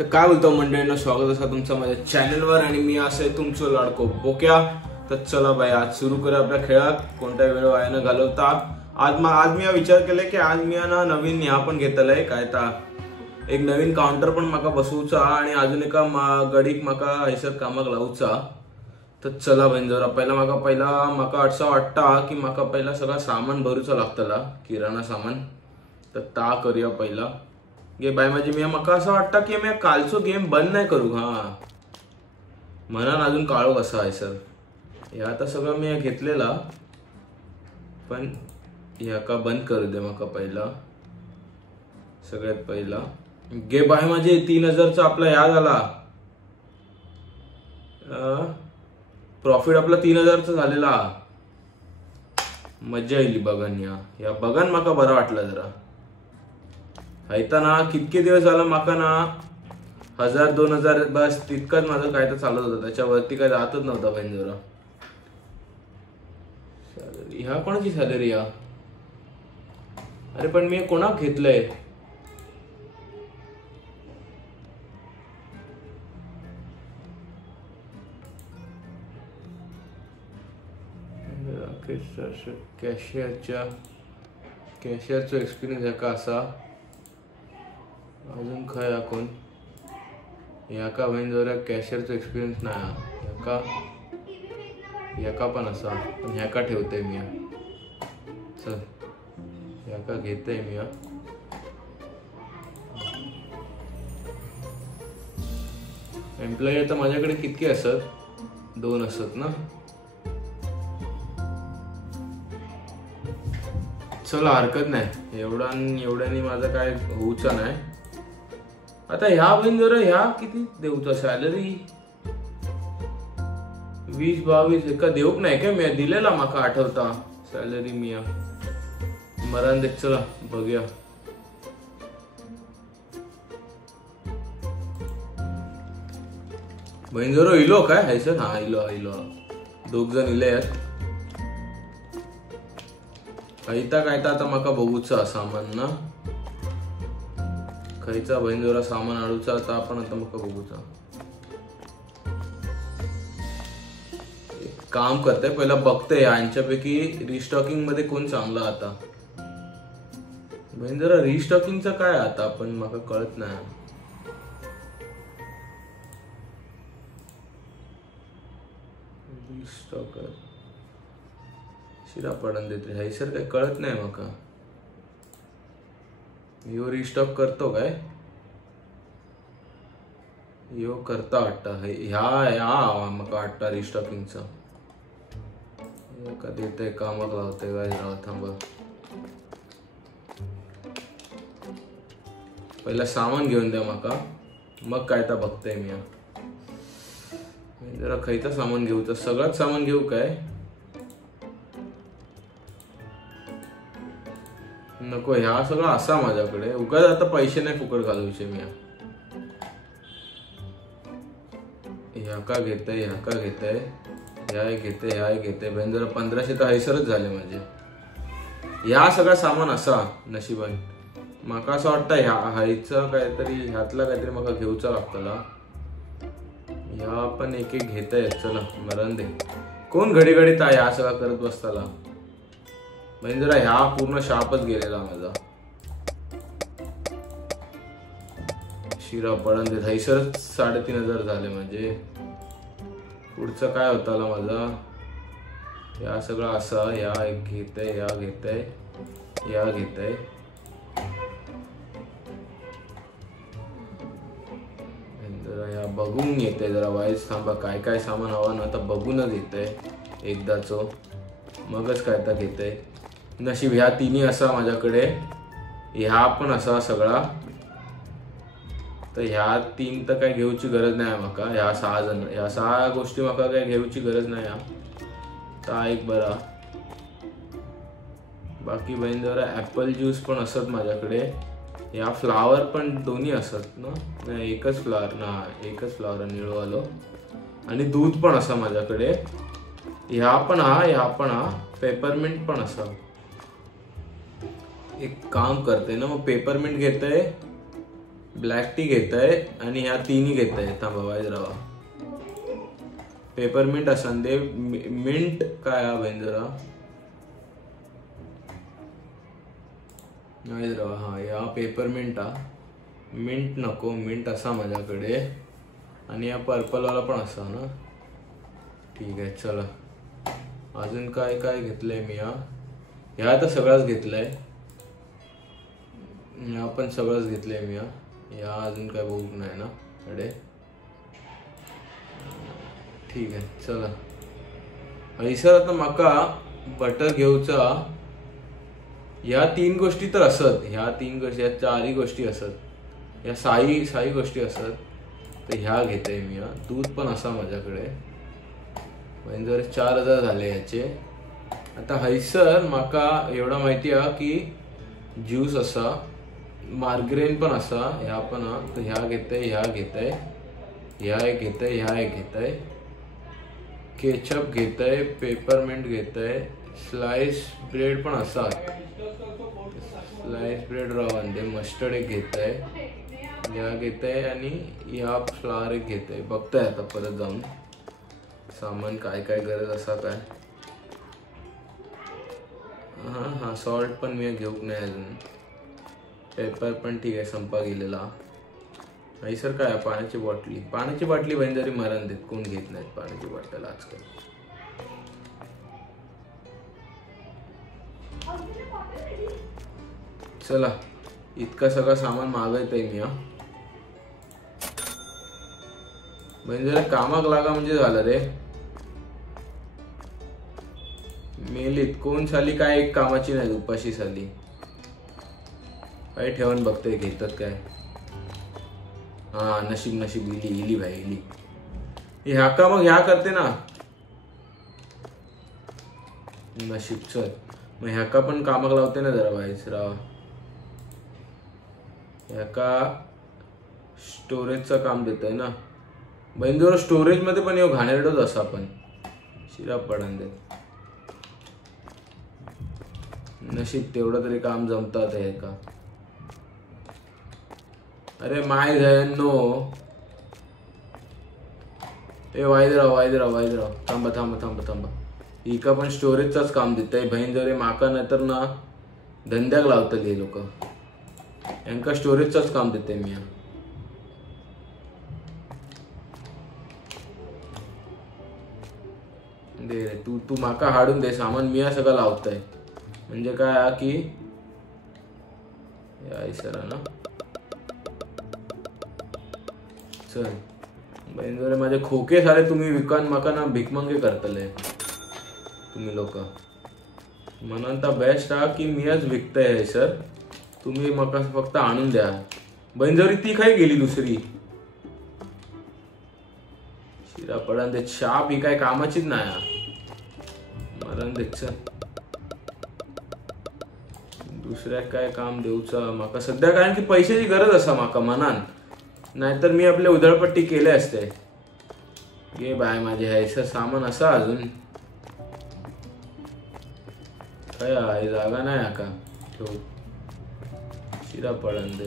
तर काय बोलतो मंडळींनो, स्वागत असा तुमचं माझ्या चॅनलवर आणि मी असं आहे तुमचं लाडको बोक्या। तर चला बाई, आज सुरू करूया आपल्या खेळात कोणता वेळ वाया न घालवता। आज मी विचार केले की आज मी ना नवीन ह्या पण घेतलंय काय ता एक नवीन काउंटर पण माका बसवूचा आणि अजून एका गडीक माका हैसर कामाक लावूचा। तर चला बहीण, जरा पहिला माका असं वाटता की माका पहिला सगळा सामान भरूचा लागतला, किराणा सामान। तर ता करूया पहिला गे बाय। माझी मी माका असं वाटतं की मी कालचो गेम बंद नाही करू, हा मनान अजून काळो कसा आहे सर। हे आता सगळं मी घेतलेला पण ह्या का बंद करू दे माका पहिला। सगळ्यात पहिला गे बाय माझे 3000चा आपला ह्या झाला प्रॉफिट, आपला 3000चा झालेला। मजा येईल बघन या बघन, माका बरं वाटलं जरा। हायता ना कितके दिवस झाला माका ना 1000-2000 बस तितकंच माझं काय तर चालत होतं, त्याच्यावरती काय जातच नव्हता बहीण जरा। सॅलरी ह्या कोणाची सॅलरी या? अरे पण मी कोणाक घेतलंय? कॅशियरचा एक्सपिरियन्स ह्याका असा, अजून काय कोण याका बहीण जरा कॅशियरचा एक्सपिरियन्स नाही याका पण असा, पण ह्याका ठेवते मी। चल ह्याका घेते मी। एम्प्लॉई आता माझ्याकडे कितके असत? 2 असत ना। चला हरकत नाही, एवढ्यानी माझं काय होऊचा नाही। आता ह्या बहीण जरा ह्या किती देऊचा सॅलरी? 20-22 एका देऊक नाही काय? मी दिलेला माका आठवता सॅलरी मी मरण देख। चला बघूया। बहीण जरा इलो काय हाय सर? हा इलो 2 जण इले आहेत। खायता काय आता माका बघूचा सामान ना, खायचा बहीण जरा सामान आणूचा आता आपण आता माका बघूचा। एक काम करते पहिला बघते यांच्यापैकी रिस्टॉकिंग मध्ये कोण चांगला आता। बहीण जरा रिस्टॉकिंगचं काय आता पण माका कळत नाही। रिस्टॉकर शिरा पडन देते हाय सर, काय कळत नाही माका। यो रिस्टॉक करतो काय? यो करता वाटतं ह्या माका वाटतं रिस्टॉकिंगचा का देते कामाक लावते काय राव। थांबा पहिला सामान घेऊन द्या माका, मग काय तर बघते मी। जरा खायचं सामान घेऊ तर सगळंच सामान घेऊ काय? नको, ह्या सगळं असा माझ्याकडे उगाच आता पैसे नाही फुकट घालूचे मी। ह्या का घेतय बहीण जरा 1500 तर हैसरच झाले माझे। ह्या सगळा सामान असा नशिबान माका असं वाटतं ह्या हायचं काहीतरी ह्यातला काहीतरी माका घेऊचा लागतला। ह्या पण एक घेताय। चला मरण दे, कोण घडी ह्या सगळा करत बसताला। म्हणजे जरा ह्या पूर्ण शापच गेलेला माझा। शिरा पडन देत हैसरच 3500 झाले म्हणजे। पुढचं काय होताला माझा? या सगळं असा, या एक घेतय या घेतय जरा या बघून येते जरा वाईस। थांबा काय सामान हवा ना आता बघूनच येतंय एकदाच, मगच काय तर घेतय। नशीब ह्या 3 असा माझ्याकडे, ह्या पण असा सगळा। तर ह्या 3 तर काय घेऊची गरज नाही माका। ह्या 6 गोष्टी माका काय घेऊची गरज नाही। ता एक बरा। बाकी बहीण जरा ऍपल ज्यूस पण असत माझ्याकडे। या फ्लावर पण दोन्ही असत ना? नाही एकच फ्लावर निळवालो। आणि दूध पण असा माझ्याकडे। ह्या पण हा पेपरमिंट पण असा। एक काम करते ना, मग पेपरमिंट घेते ब्लॅक टी घेतय आणि ह्या तिन्ही घेतय. थांबा वाईज राहा. पेपरमिंट असन दे मिंट काय हा जरा वाईज राहा. हा या पेपरमिंट हा. मिंट नको, मिंट असा माझ्याकडे आणि या पर्पल वाला पण असा ना. ठीक आहे चला. अजून काय काय घेतलंय मी. ह्या तर सगळंच घेतलंय. ह्या पण सगळंच घेतलंय मी. या अजून काय बघू नाही ना अडे. ठीक आहे चला. हैसर आता माका बटर घेऊचा. ह्या 3 गोष्टी तर असत. ह्या 3 गोष्टी, ह्या 4 गोष्टी असत. ह्या 6 गोष्टी असत. तर ह्या घेतोय मी. दूध पण असा माझ्याकडे. म्हणजे 4000 झाले याचे. आता हैसर माका एवढा माहिती आहे की ज्यूस असा, मार्गरेन पण असा, ह्या पण हा. तर ह्या घेतय, ह्या घेतय, ह्या एक घेतय, ह्या एक घेतय, केचप घेतय, पेपरमिंट घेतय, स्लाइस ब्रेड पण असा, स्लाइस ब्रेड रवान दे, मस्टर्ड एक घेतय, ह्या घेतय आणि ह्या फ्लावर एक घेतय. बघताय आता परत जाऊन सामान काय काय गरज असा काय. हा सॉल्ट पण मी घेऊक नाही अजून. पेपर पण ठीक आहे संपा गेलेला. सर काय पाण्याची बाटली बहीण जरी मरण देत, कोण घेत नाहीत पाण्याची बॉटल आजकाल. चला इतका सगळं सामान मागवतोय मी. बहीण जरा कामाक लागा म्हणजे झालं रे. मेलीत कोण साली काय एक कामाची नाही, उपाशी साली काय ठेवून बघतोय घेतात काय. हा नशीब इली भाई इली. ह्या का मग ह्या करते ना नशीब. चल मग ह्या का पण कामाक लावते ना जरा वाईस राव. ह्या का स्टोरेजचं काम देतय ना बहीण. जर स्टोरेज मध्ये पण येऊ घाणेरडोच असा पण शिरा पडन देत. नशीब तेवढं तरी काम जमतात हे का. अरे माय नो ए वाईद राव. थांबा. हिका पण स्टोरेजचाच काम देतय बहीण. जरी माका नाही तर ना धंद्याक लावतले हे लोक. यांका स्टोरेजचाच काम देते मी. दे तू माका हाडून दे सामान. मी सगळं लावतय म्हणजे काय की सरा ना. चल बहीण जरा माझे खोके सारे तुम्ही विकान माका ना भिकमंगे करतले तुम्ही लोक. म्हणून तर बेस्ट हा की मीच विकतय सर. तुम्ही माका फक्त आणून द्या. बहीण जरी ती काय गेली दुसरी शिरा पडन दे. शाप ही काय कामाचीच नाही मरण देच. दुसऱ्या काय काम देऊचा माका सध्या, कारण की पैशाची गरज असा माका मनान. नाहीतर मी आपले उधळपट्टी केले असते. गे बाय माझे ह्याचं सामान असा अजून काय जागा नाही का ठेवू. शिरा पडन दे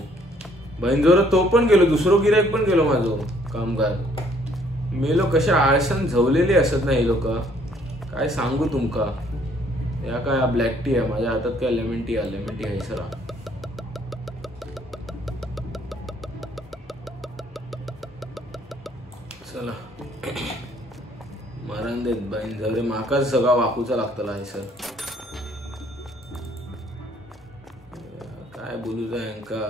बहीण. जोर तो पण गेलो, दुसरं गिरायक पण गेलो माझो कामगार. मेलो कशा आळसन झवलेली असत ना हे लोक. काय सांगू तुमका. या काय ब्लॅक टी आहे माझ्या हातात. काय लेमन टी आहे सरा. चला मरण देत बहीण. जरे माकाच सगळा वाकूचा लागतला आहे सर. काय बोलू जा यांका.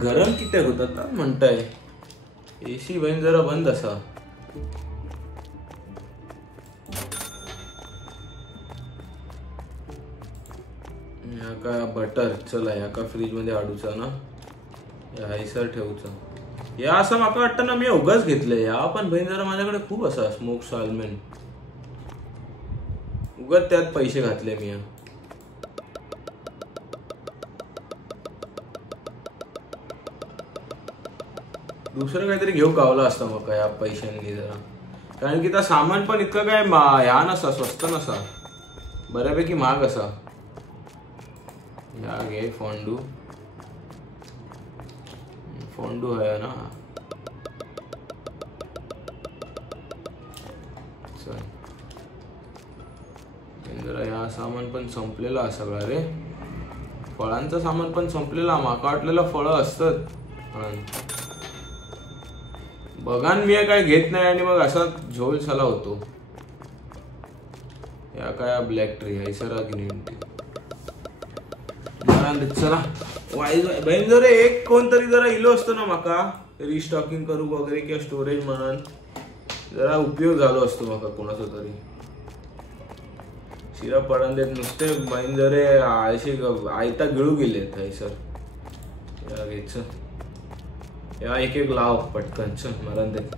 गरम किती होतात ना म्हणताय. एसी बहीण जरा बंद असा. या का बटर चला या का फ्रीज मध्ये आडूचा ना. या हैसर ठेवूचा. या असं माका वाटतं ना मी उगाच घेतलंय. या पण बहीण जरा माझ्याकडे खूप असा स्मोक साल्मन उगाच त्यात पैसे घातले मी. दुसरं काहीतरी घेऊ गावला असतं मग या पैशांनी जरा. कारण की त्या सामान पण इतकं काय ह्या नसा स्वस्त नसा. बऱ्यापैकी महाग असा. या घे फोंडू आहे ना. चल जरा ह्या सामान पण संपलेला सगळा रे. फळांचं सामान पण संपलेला. माका वाटलेलं फळं असतात. बघान मी काय घेत नाही आणि मग असा झोल साला होतो. या काय ब्लॅक ट्री आहे सर ग्रीन टी. चला बहीण जरा एक कोणतरी जरा इलो असतो ना माका रिस्टॉकिंग करू वगैरे किंवा स्टोरेज म्हणून जरा उपयोग झालो असतो माका कोणाचा तरी. शिरा पडून देत नुसते बहीण जरे आळशी आयता गिळू गेले सर. या घ्यायचं या एक लाव पटकन मरण दे.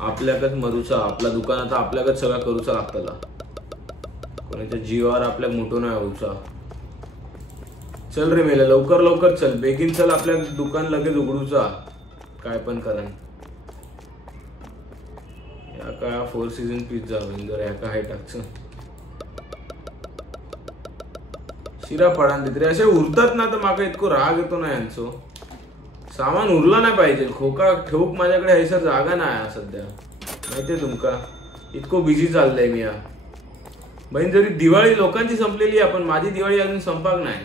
आपल्याकच मरूचा आपला दुकानात आपल्याकच सगळा करूचा लागतला. कोणाच्या जीवावर आपल्या मोठो नाही होऊचा. चल रे मेले लवकर लवकर चल बेगीन चल. आपल्या दुकान लगेच उघडूचा काय पण करा. या काय 4 सीझन पिझ्झा जर या काय टाकच. शिरा पडान देत रे. असे उरतात ना तर माका इतको राग येतो ना यांचो. सामान उरला नाही पाहिजे. खोका ठेवूक माझ्याकडे हैसर जागा नाही सध्या माहितीये तुमका. इतको बिझी चाललंय मी. बहीण जरी दिवाळी लोकांची संपलेली आहे पण माझी दिवाळी अजून संपाक नाही.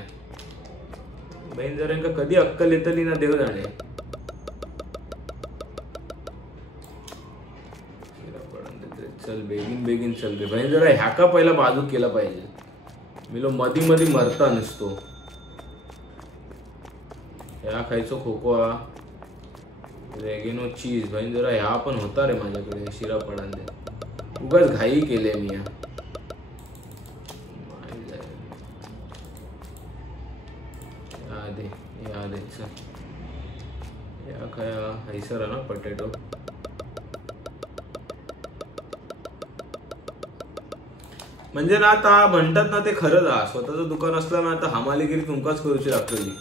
बहीण जर कधी अक्कल येतली ना देव जाणे. चल बेगीन चल रे बहीण जरा ह्या का पहिला बाजू केला पाहिजे. मी लो मधी मरता नसतो. ह्या खायचो खोकोआ रेगेनो चीज. बहीण जरा ह्या पण होता रे माझ्याकडे. शिरा पडान दे. उगाच घाई केले मी. या काय हैसर ना पटेटो. म्हणजे ना आता म्हणतात ना ते खरंच आहे. स्वतःचं दुकान असलं ना आता हमालीगिरी तुमकाच करूची लागतली.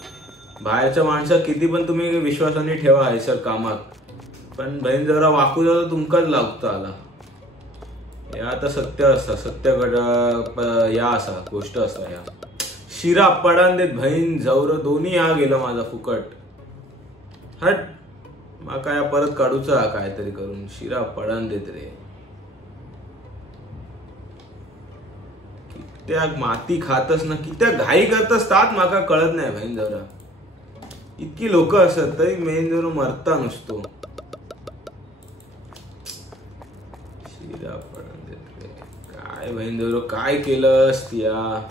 बाहेरच्या माणसं किती पण तुम्ही विश्वासाने ठेवा हैसर कामात पण बहीण जरा वाकू जाता तुमकाच लागतं आला. या आता सत्य असता सत्य या असा गोष्ट असता. या शिरा पडान देत बहीण जवळ दोन्ही हा गेलं माझा फुकट. हट माका या परत काढूचा काहीतरी करून. शिरा पडान देत रे. कित्या माती खातस ना कित्या घाई करतस तात माका कळत नाही बहीण जरा. इतकी लोक असत तरी मेन जरा मरता नसतो. शिरा पडान देत रे. काय बहीण जरा काय केलंस त्या.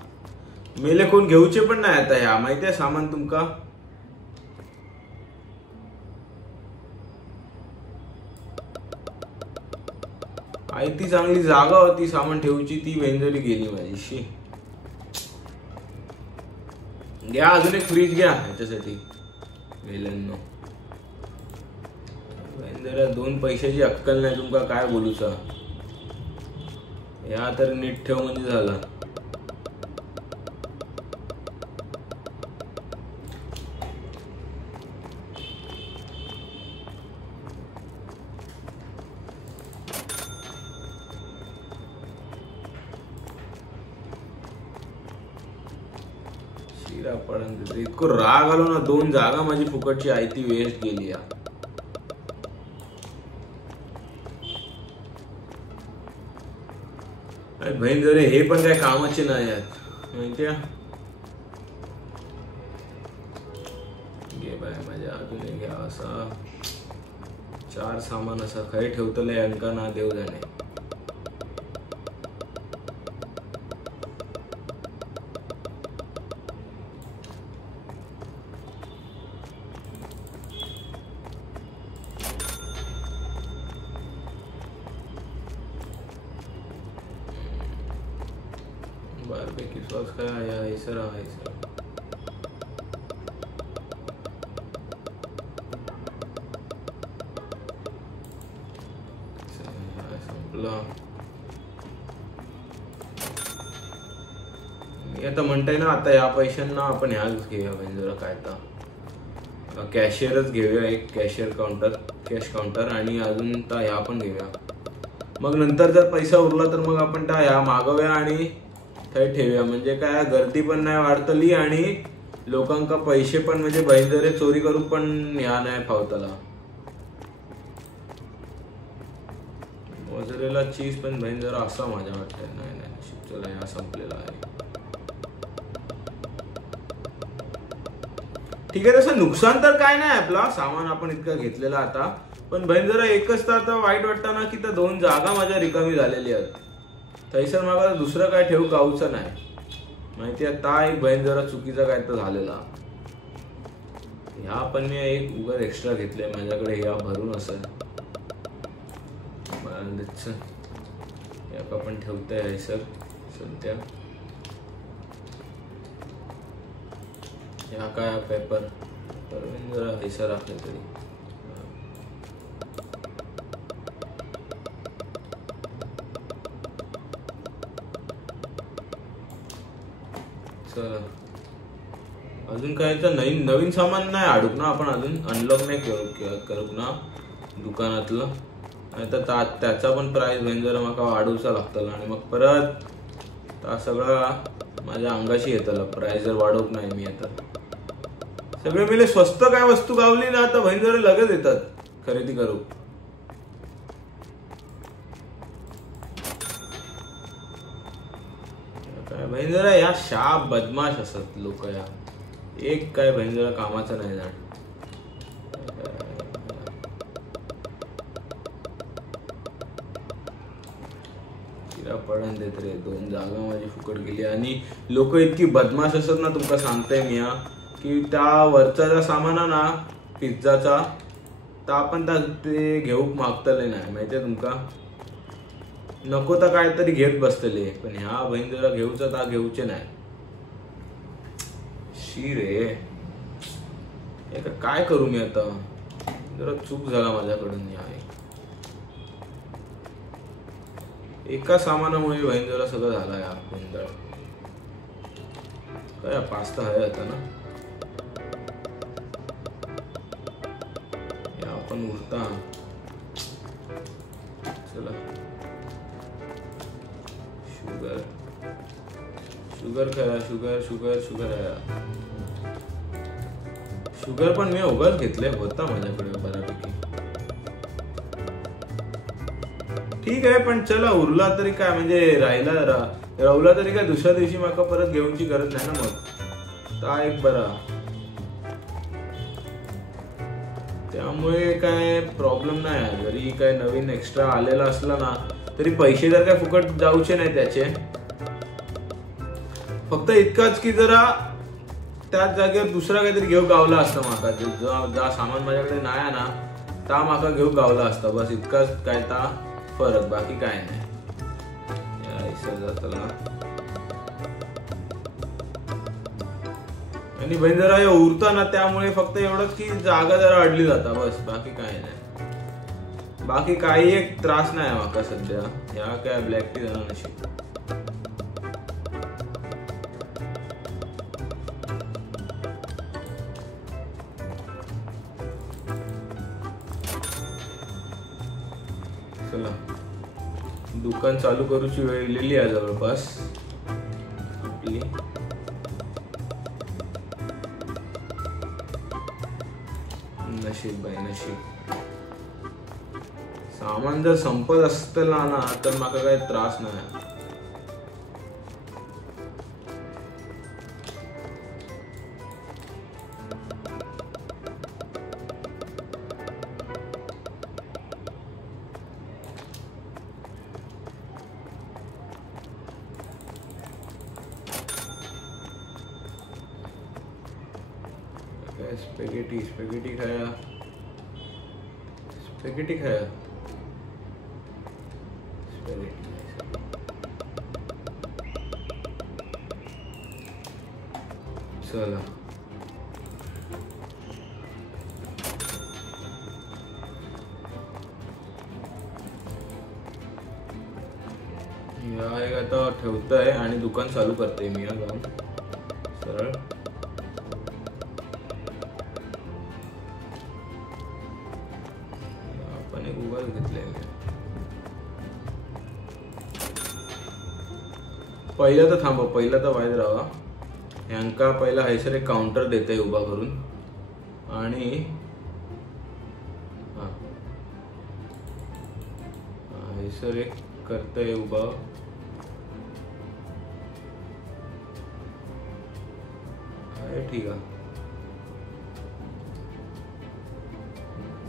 मेले कोण घेऊचे पण नाही आता. ह्या माहितीये सामान तुमका. आई ती चांगली जागा होती सामान ठेवूची ती वेंजरी गेली माझी. घ्या अजून एक फ्रीज घ्या ह्याच्यासाठी. वेलांनो वेंजरा 2 पैशाची अक्कल नाही तुमका काय बोलूचा. या तर नीट ठेव म्हणजे झाला. इतको राग आलो ना. 2 जागा माझी फुकटची आहे ती वेस्ट गेली. बहीण जरे हे पण काय कामाचे नाही आहेत माहितीये. घे बाय माझ्या अजून घ्या असा 4 सामान असा खय ठेवतले अंका ना देव जाणे. बारबेक्यू सॉस काय आहे सर आहे सर. संपला. मी आता म्हणताय ना आता या पैशांना आपण ह्याच घेऊया जरा काय तर कॅशियरच घेऊया. एक कॅशियर काउंटर कॅश काउंटर आणि अजून तर ह्या पण घेऊया. मग नंतर जर पैसा उरला तर मग आपण त्या ह्या मागवूया आणि थंय ठेवूया, म्हणजे काय गर्दी पण नाही वाढतली आणि लोकांका पैसे पण म्हणजे भैंजरे चोरी करू पण ह्या नाही फावतला. मोझरेला चीज पण भैंजरा असा माझ्या वाटतं. नाही नाही चला ह्या संपलेला आहे. ठीक आहे, तसं नुकसान तर काय नाही आपला, सामान आपण इतकं घेतलेला आता. पण बहीण जरा एकच तर आता वाईट वाटतं ना की त्या 2 जागा माझ्या रिकामी झालेली आहेत. थैसर मागा दुसरं काय ठेवू गावचं नाही माहिती आहे. ता एक बहीण जरा चुकीचा काय तर झालेला. ह्या पण मी एक उगाच एक्स्ट्रा घेतलंय माझ्याकडे, ह्या भरून असं याका पण ठेवतंय हैसर सध्या. ह्या काय पेपर जरा हैसर असले तरी चला. अजून काय तर नवीन सामान नाही आडूक ना, आपण अजून अनलॉक नाही करू ना दुकानातलं. नाही तर त्याचा पण प्राइस जरा माका वाढवचा लागतला आणि मग परत ता सगळा माझ्या अंगाशी येतला. प्राइस जर वाढवत नाही मी आता. सगळे मिले स्वस्त काय वस्तू गावली ना तर भैंजरे लगेच येतात खरेदी करू. काय भैंजरा या शाप बदमाश असत लोक. या एक काय भैंजरा कामाचं नाही जाण. पडन देत रे. 2 जागा माझी फुकट गेली आणि लोक इतकी बदमाश असत ना तुमका सांगताय मी की त्या वरचा ज्या सामान ना पिझ्झाचा तर आपण ते घेऊक मागतले नाही माहितीये तुमका. नको तर काय तरी घेत बसतले, पण ह्या बहीण जरा घेऊचा ता घेऊचे नाही. शी रे, काय करू मी आता. जरा चूक झाला माझ्याकडून. एका सामानामुळे बहीण जरा सगळं झाला यार. गोंधळ काय पास्ता आहे आता ना या आपण उरता. चला शुगर खाया. शुगर आहे. शुगर पण मी उगाच घेतले, होता माझ्याकडे बऱ्यापैकी. ठीक आहे, पण चला उरला तरी काय म्हणजे राहिला तरी काय दुसऱ्या दिवशी माका परत घेऊनची गरज नाही ना. मग ता एक बरा. त्यामुळे काय प्रॉब्लेम नाही. जरी काय नवीन एक्स्ट्रा आलेला असला ना तरी पैसे जर काय फुकट जाऊचे नाही त्याचे. फक्त इतकंच की जरा त्याच जागेवर दुसरा काहीतरी घेऊ गावला असतं माका. जा सामान माझ्याकडे नाही ना ता माका घेऊ गावला असता. बस इतकाच काय ता फरक, बाकी काय नाही. आणि बहीण जरा उरता ना त्यामुळे फक्त एवढंच की जागा जरा अडली जाता बस, बाकी काय नाही. बाकी काही एक त्रास नाही माका सध्या. ह्या काय ब्लॅक टी जाणार नशी. चला दुकान चालू करूची वेळ लिहिली आहे जवळपास आपली. नशीब बाई नशीब. सामान जर संपत असतला ना तर माका काही त्रास नाही. स्पेगेटी खाया. चला या एक आता ठेवतोय आणि दुकान चालू करते मी जाऊन सरळ. पहिलं तर थांब, पहिलं तर वायद राहा. ह्यांका पहिला हैसर एक काउंटर देते उभा करून आणि हैसर एक करतंय उभा. ठीक आहे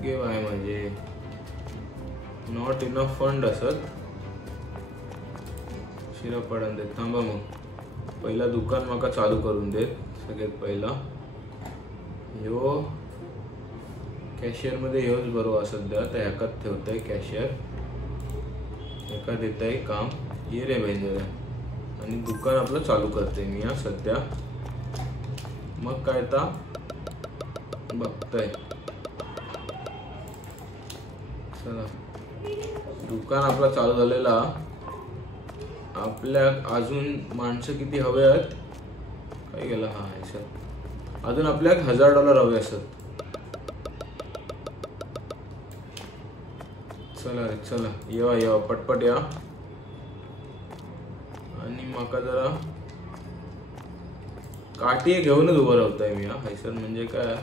गेम आहे म्हणजे नॉट इनफ फंड असत शिरा पडन देत. थांबा मग पहिला दुकान माका चालू करून देत. सगळ्यात पहिला ह्यो कॅशियर मध्ये ह्योच बरोबर सध्या तर ह्याकात ठेवताय कॅशियर. ह्याका देताय काम ये रे बहिणी आणि दुकान आपलं चालू करते मी हा सध्या. मग काय ता बघताय. चला दुकान आपला चालू झालेला. आपल्या अजून माणसं किती हवे आहेत काय गेला. हा सर अजून आपल्या $1000 हवे असत. चला रे चला येवा पटपट या. आणि माका जरा काठी घेऊनच उभं राहतोय मी हा सर. म्हणजे काय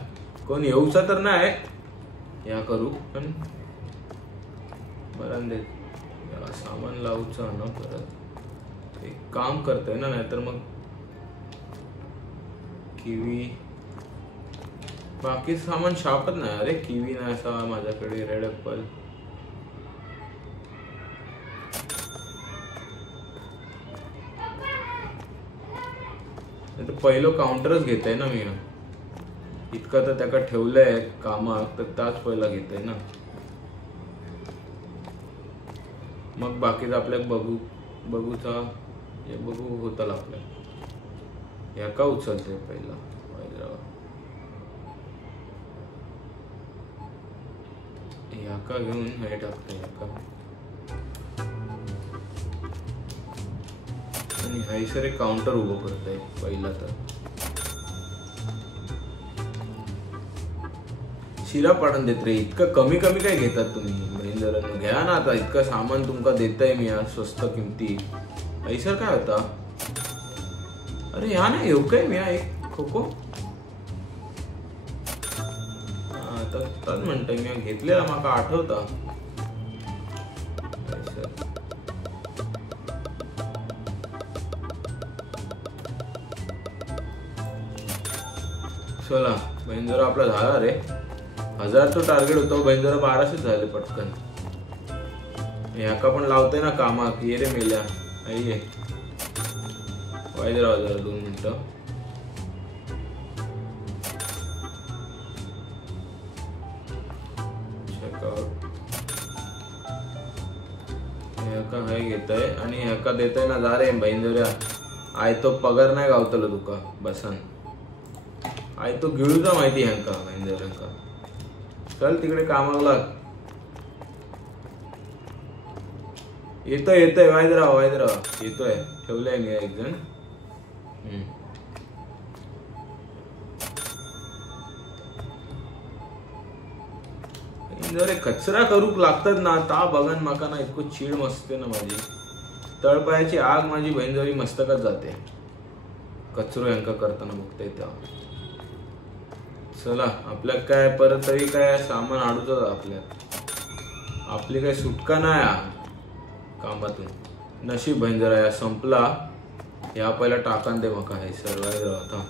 कोण येऊचा तर नाही या करू पण बरं दे सामान लावूचा ना. परत एक काम करतोय ना नाहीतर मग किवी बाकी सामान शापत नाही. अरे किवी नाही असा माझ्याकडे. रेड ऍपल पहिलं काउंटरच घेतय ना मी. इतकं तर त्याका ठेवलंय कामात तर त्याच पहिला घेतय ना. मग बाकीचं आपल्या बघूचा बघू होता आपल्या. ह्याका उचलते पहिला ह्याका घेऊन हे टाकते ह्याका. आणि हैसर एक काउंटर उभं करताय पहिला. तर शिरा पाडून देत रे. इतकं कमी कमी काय घेतात तुम्ही महेंद्र. घ्या ना आता इतकं सामान तुमका देताय मी आज स्वस्त किमती. हैसर काय होता. अरे ह्या नाही येऊ काय मी एक खोको तर म्हणतोय मी घेतलेला माका आठवता. चला बहिण आपला झाला रे. 1000 तो टार्गेट होतो बहिण 1200 झाले पटकन. ह्याका पण लावतोय ना कामात. ये रे मेल्या ये वायदे राहा जरा 2 मिनिटं. ह्याका काय घेतय आणि ह्याका देतय ना. जा रे बहिण आय तो पगार नाही गावतलो तुका बसन. आय तो गिळूचा माहिती ह्यांका बहिंदरांका. चल तिकडे कामाला लाग. येतोय वायद राहा येतोय. ठेवलंय मी एक जण. कचरा करूक लागतात ना ता बघन माका ना इतकं चीड मस्ते ना माझी. तळपायाची आग माझी बहिणजरी मस्तकात जाते कचरो यांका करताना बघते तेव्हा. चला आपल्या काय परत तरी काय सामान आडूच आपल्यात. आपली काय सुटका नाही कामातून. नशीब बहिंजरा या संपला. या पहिला टाकान दे मका हे सर्व आता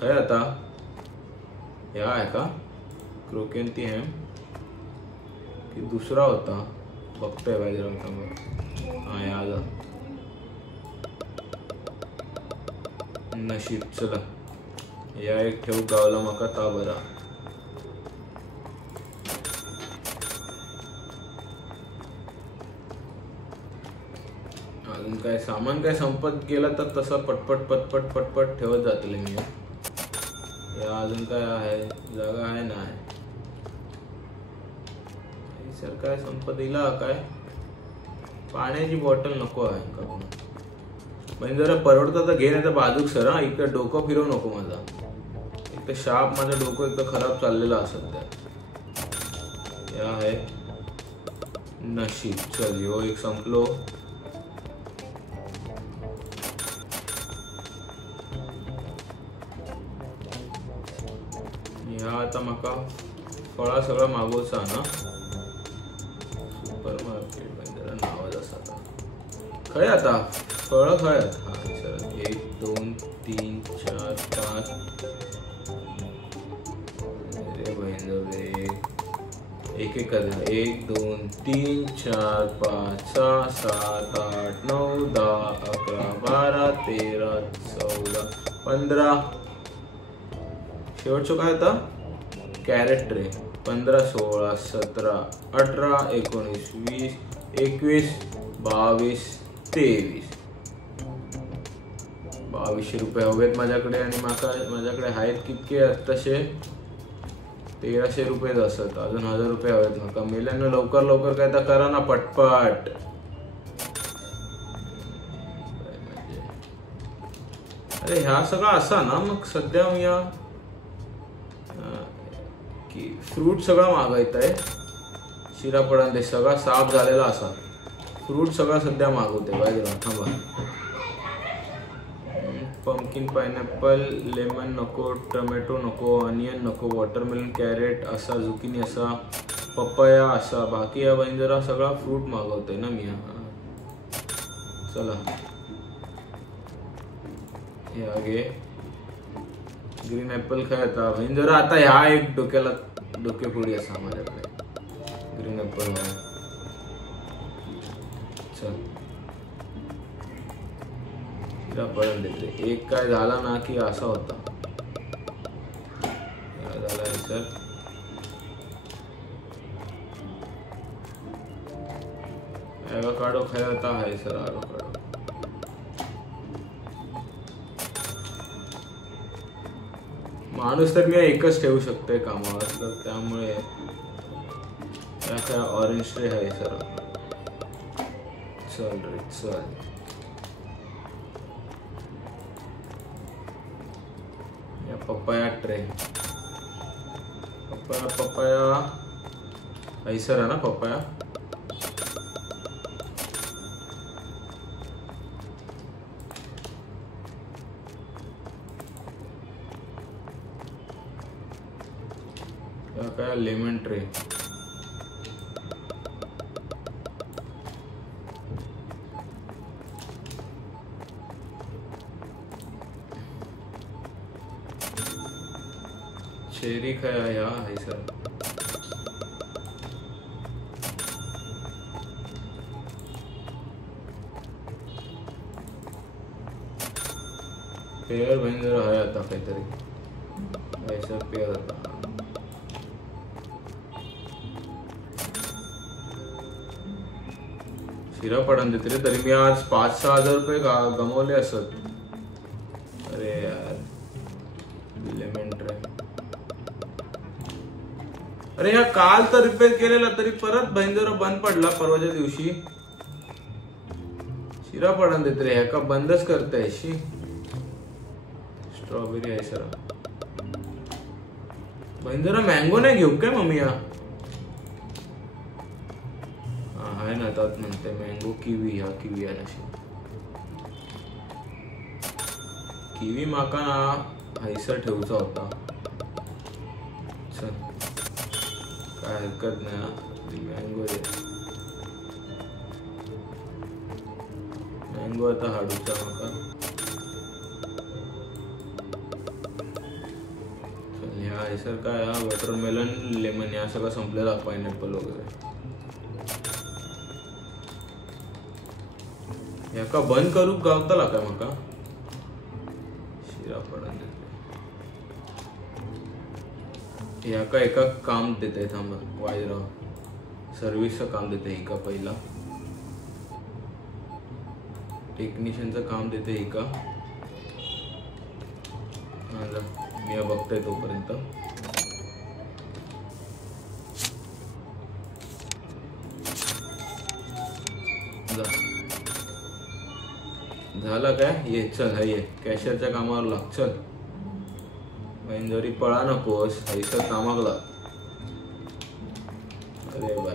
काय आता. या आहे का क्रोकेंती हॅम की दुसरा होता बघतोय पाहिजे. हा या जा नशीब. चला या एक ठेव गावला मका ता बरा. अजून काय सामान काय संपत गेला तर तसं पटपट पटपट पटपट ठेवत जातले मी. या अजून काय आहे जागा आहे ना. सर काय संपत दिला काय. पाण्याची बॉटल नको आहे का म्हणजे जरा परवडतं तर घे नाही तर बाजूक सर. हा इकडे डोकं फिरवू नको माझा. एक तर शाप माझं डोकं एकदम खराब चाललेलं असत त्या. या आहे नशीब. चल यो एक संपलो. ह्या आता म्हाका फळां सगळं मागोवचा ना. सुपर मार्केट बंदरा नावच आसा आता. खंय आता फळं खंय आता. हा सर 1 2 3 4 5. अरे बहिंदरे एक एक कर. 1 2 3 4 5 6 7 8 9 10 11 12 13 14 15. शेवटचं काय आता कॅरेट ट्रे. 15 16 17 18 19 20 21 22 23. 2200 रुपये हवेत माझ्याकडे आणि माझ्याकडे आहेत कितके तसे 1300 रुपये असत. अजून 1000 रुपये हवेत म्हाका. मेल्यानं लवकर लवकर काय तर करा ना पटपट. अरे ह्या सगळं असा ना मग सध्या मी की फ्रूट सगळं मागवत आहे. शिरा पडांदे सगळा साफ झालेला असा. फ्रूट सगळं सध्या मागवते पाहिजे ना. थांबा. पंपकिन पायनॅपल लेमन नको. टोमॅटो नको. ऑनियन नको. वॉटरमेलन कॅरेट असा. झुकिनी असा. पपया असा. बाकी या बंजरा सगळा फ्रूट मागवते ना मी. चला हे आगे ग्रीन ऍपल काय आता बंजरा. आता ह्या एक डोक्याला डोकेफोडी असा माझ्याकडे. ग्रीन ऍपल आहे. चल पडून देते. एक काय झाला ना की असा होता. झाला सर. ॲव्होकाडो खाय होता आहे सर. ॲव्होकाडो माणूस तर मी एकच ठेवू शकतोय कामावर तर त्यामुळे काय ऑरेंज ट्रे आहे सर. चल रे चल. Papaya tray. पपाया ऐसर आहे ना पपाया. काय लेमन ट्रे. चेरी काय आहे सर. पेयर बंजर आहे आता काहीतरी. ऐसा पेयर आता. शिरा पडून देते रे. तरी मी आज 5-6 हजार रुपये गमावले असत. अरे यार लेमन ट्रे. अरे या काल तर रिपेअर केलेला तरी परत भैंजरा बंद पडला परवाच्या दिवशी. शिरा पडून देत रे. ह्या का बंदच करताय. शी स्ट्रॉबेरी आहे सर. भैंजरा मँगो नाही घेऊ काय मम्मी. आहे ना त्यात म्हणते मँगो. किवी. हा किवी आहे ना. किवी माका ना हैसर ठेवचा होता. चल काय हरकत नाही. मँगो दे. मँगो आता हाडूचा माका. ह्या हैसर काय वॉटरमेलन लेमन या सगळं संपलेला. पायनॅपल वगैरे ह्याका बंद करू गावतला काय माका. शिरा पडून देते. ह्याका एका काम देते. थांबा वायरा सर्व्हिसचं काम देते एका. पहिला टेक्निशियनचं काम देते एका. मी बघतोय तोपर्यंत. झाला काय. ये चल. हा ये कॅशियरच्या कामावर लाग. चल जरी पळा नकोस. हैसर कामागला. अरे बाय.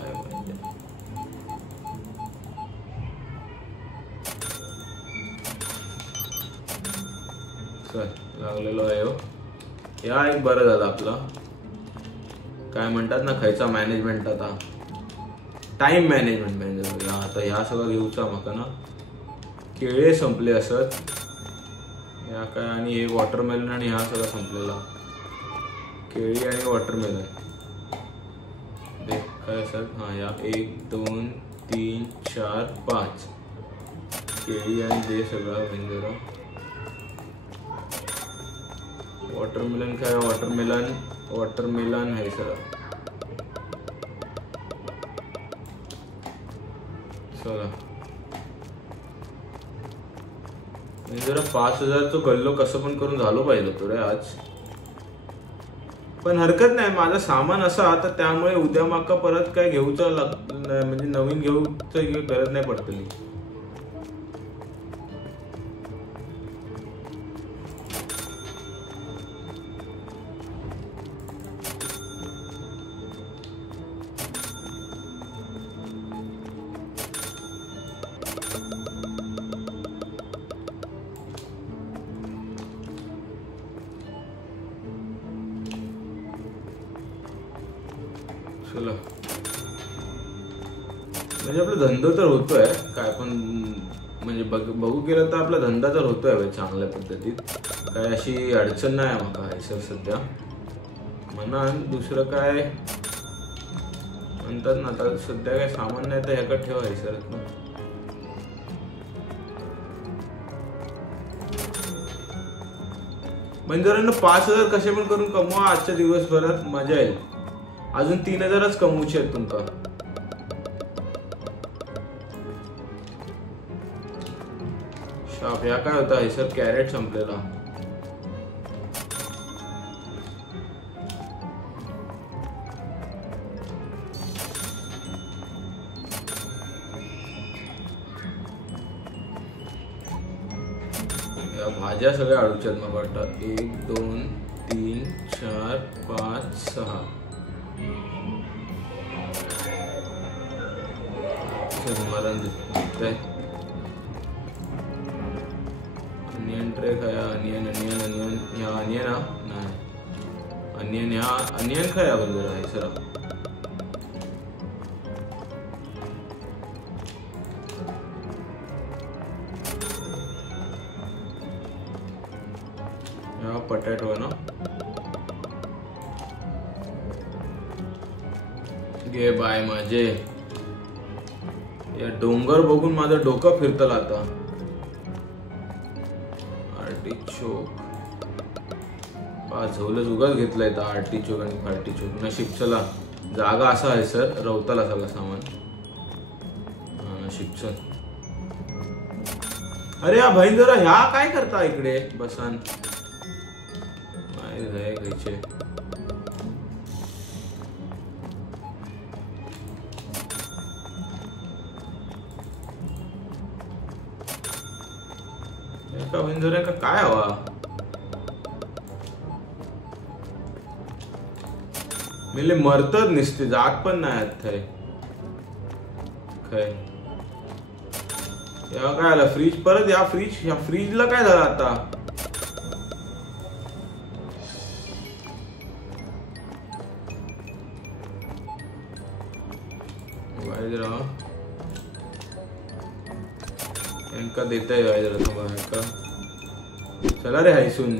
चल लागलेलो आहे. या एक बरं झालं आपलं काय म्हणतात ना खायचा मॅनेजमेंट आता टाइम मॅनेजमेंट आता ह्या सगळं घेऊचा म्हाका ना केळे संपले असत या काय आणि हे वॉटरमेलन आणि ह्या सगळं संपलेला केळी आणि वॉटरमेलन देख काय असत हा या 1 2 3 4 5 केळी आणि ते सगळं म्हणजे वॉटरमेलन काय वॉटरमेलन आहे सगळं चला जरा 5000 गल्लो कसं पण करून झालो पाहिजे तो रे आज पण हरकत नाही माझं सामान असा तर त्यामुळे उद्या माका परत काय घेऊचं म्हणजे नवीन घेऊचं गरज नाही पडतली म्हणजे आपला धंदा तर होतोय काय पण म्हणजे बघू गेलं तर आपला धंदा तर होतोय चांगल्या पद्धतीत काय अशी अडचण नाही माका आहे सध्या म्हणा दुसरं काय म्हणतात ना आता सध्या काय सामान नाही तर ह्याकडे ठेवा आहे सर म्हणजे 5000 कसे पण करून कमवा आजच्या दिवसभरात मजा येईल अजून 3000च कमवूचे आहेत तुमका शाप या काय होता हे सर कॅरेट संपलेला या भाज्या सगळ्या अडूच्या आहेत मला वाटतं 1 2 3 4 5 6 मला दिसतंय अनियन ट्रे खाया अनियन अनियन अनियन ह्या अनियन नाही अनियन ह्या अनियन खाया बंदर आहे सर ह्या पटॅटो आहे ना घे बाय माझे या डोंगर बघून माझं डोकं फिरतलं आता आर्टिचोक झोलच उगाच घेतलंय तर आर्टिचोक आणि फार्टिचोक नशीब चला जागा असा आहे सर रवताला सगळं सामान नशीब चल अरे या बहीण जरा ह्या काय करता इकडे बसान घ्यायचे का काय हवा मेले मरतच निसते जात पण नाही थंय काय या काय आला फ्रीज परत या फ्रीजला काय झालं आता इनका देता है जरा तुम्हारा का चला रे हायसून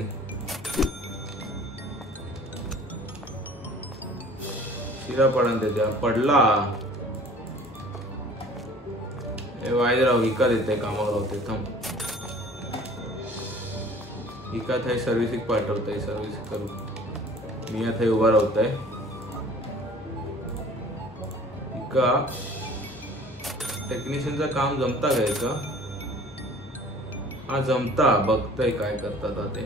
शिरा पडन देते पडला ए वायदराव हिका देते कामावर होते थांब हिका थाय सर्व्हिसिंग पाठवताय सर्व्हिस करू मी आता उभा राहतोय हिका टेक्निशियनचं काम जमता काय का हा जमता बघताय काय करतात ते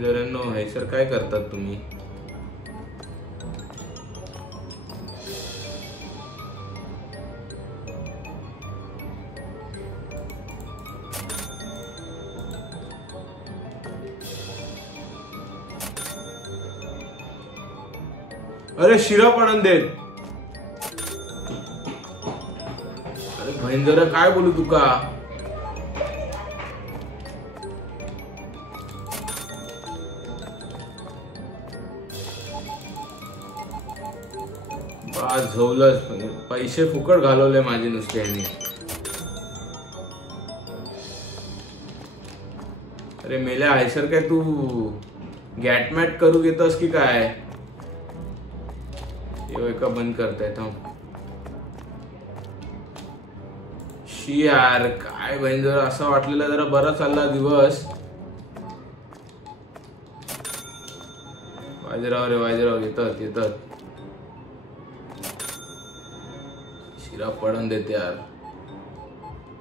जरांनो हे सर काय करतात तुम्ही अरे शिरा पडन देत अरे भयंकर काय बोलू तुका आज झोलच पैसे फुकट घालवले माझे नुसते यांनी. अरे मेल्या आयसर काय तू गॅटमॅट करू घेतोस की काय? एका बंद करताय थांब. शी यार काय बहीण, जरा असं वाटलेलं जरा बरा चालला दिवस. वायदेराव रे वायदेराव येतात येतात. शिरा पडून देते यार.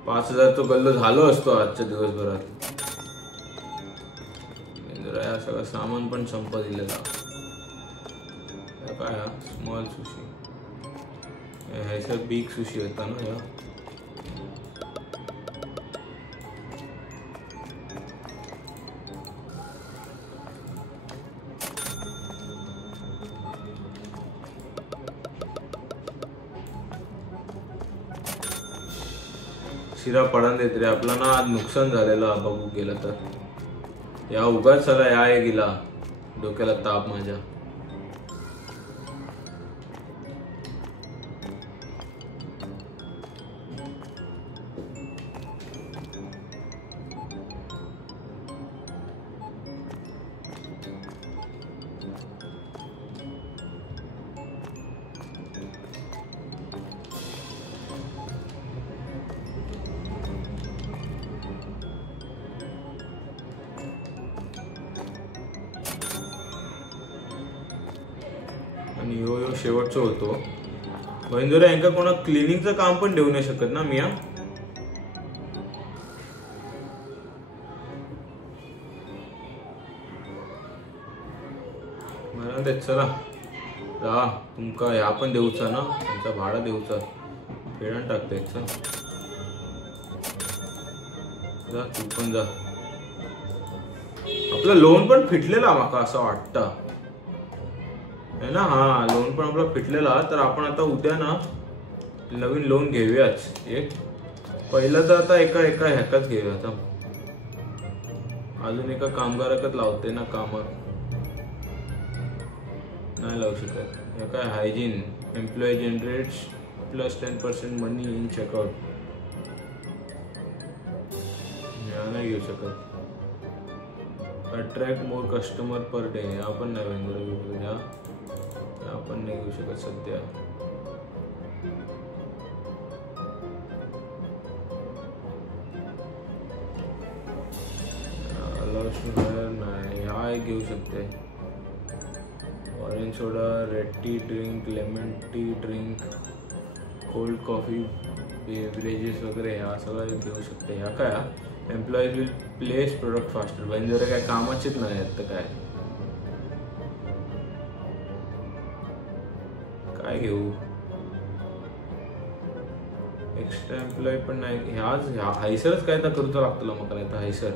5,000 तो गल्लो झालो असतो आजच्या दिवसभरात. या सगळं सामान पण संपत दिलेला. काय स्मॉल सुशी, हे सर बिग सुशी होता ना या. शिरा पडून देत रे. आपला ना आज नुकसान झालेलं बघू गेलं तर. या उगाच चला या गेला डोक्याला ताप माझ्या. आणि यो शेवटचं होतो. बहिंदुरा यांका कोणा क्लिनिंगचं काम पण देऊ नाही शकत ना मिया. मला ते चला जा तुमका ह्या पण देऊचा ना, त्यांचा भाडा देऊचा. फेडून टाकते जा तू पण जा. आपला लोन पण फिटलेला माका असं वाटतं है ना. हा लोन पण आपला फिटलेला. तर आपण आता उद्या ना नवीन लोन घेऊयाच एक. पहिलं तर आता एका ह्याकाच घेऊया. आता अजून एका कामगाराकच लावते ना कामात, नाही लावू शकत. ह्या काय hygiene employee generates plus 10% money in checkout. नाही घेऊ शकत. Attract more customer per day आपण नाही घेऊ. आपण नाही घेऊ शकत सध्या. नाही हा एक घेऊ शकते. Orange soda, red tea drink, lemon tea drink, cold coffee beverages वगैरे ह्या सगळं घेऊ शकते. ह्या काय employees will place product faster. म्हणजे जरा काय कामाचेच नाही आहेत तर काय काय घेऊ. एक्स्ट्रा एम्प्लॉई पण नाही. ह्या हायसरच काय तर करूच लागतं मग काय तर हायसर.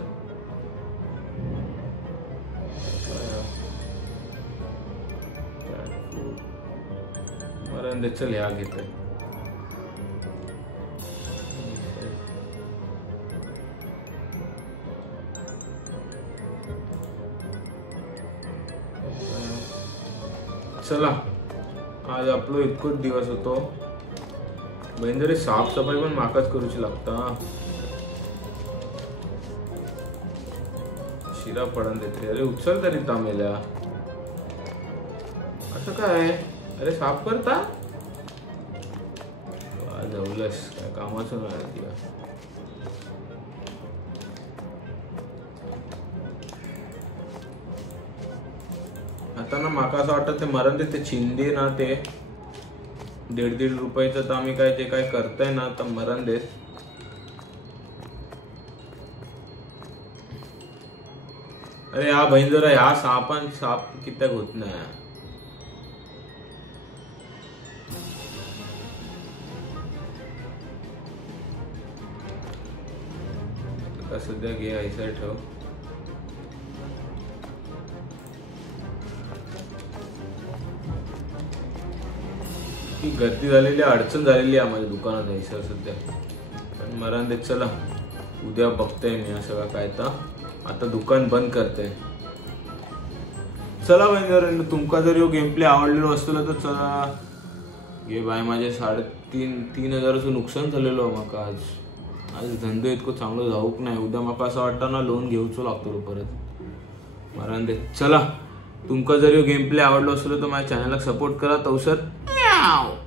मरण दे चल ह्या घेतोय. चला आज आपलो इतकोच दिवस होतो. बहिंदरे साफसफाई पण माकाच करूची लागता. शिरा पडून देते. अरे उचल तरी तामेल्या. असं काय अरे साफ करता जवलस काय कामाचं नाही. आता ना माका असं वाटतं ते मरण ते चिंदे ना ते 1.5 रुपयाचं तर आम्ही काय ते काय करताय ना तर मरण देत. अरे हा बहीण जरा ह्या सापान साप कित्याक होत नाही. सध्या घे ऐसा ठेव. ती गर्दी झालेली अडचण झालेली आहे माझ्या दुकानात ऐसा सध्या. पण मरण देत चला उद्या बघतोय मी हा सगळं काय. तर आता दुकान बंद करते. चला बहिणी तुमका जर यो गेम प्ले आवडलेलो असतो तर चला हे बाय माझे 3,500 नुकसान झालेलो म्हाका आज धंदो इतको चांगलो जाऊक नाही. उद्या म्हाका असं वाटतं ना लोन घेऊचो लागतो परत मरण दे. चला तुमका जर गेम प्ले आवडलो असलो तर माझ्या चॅनलला सपोर्ट करा. तवसर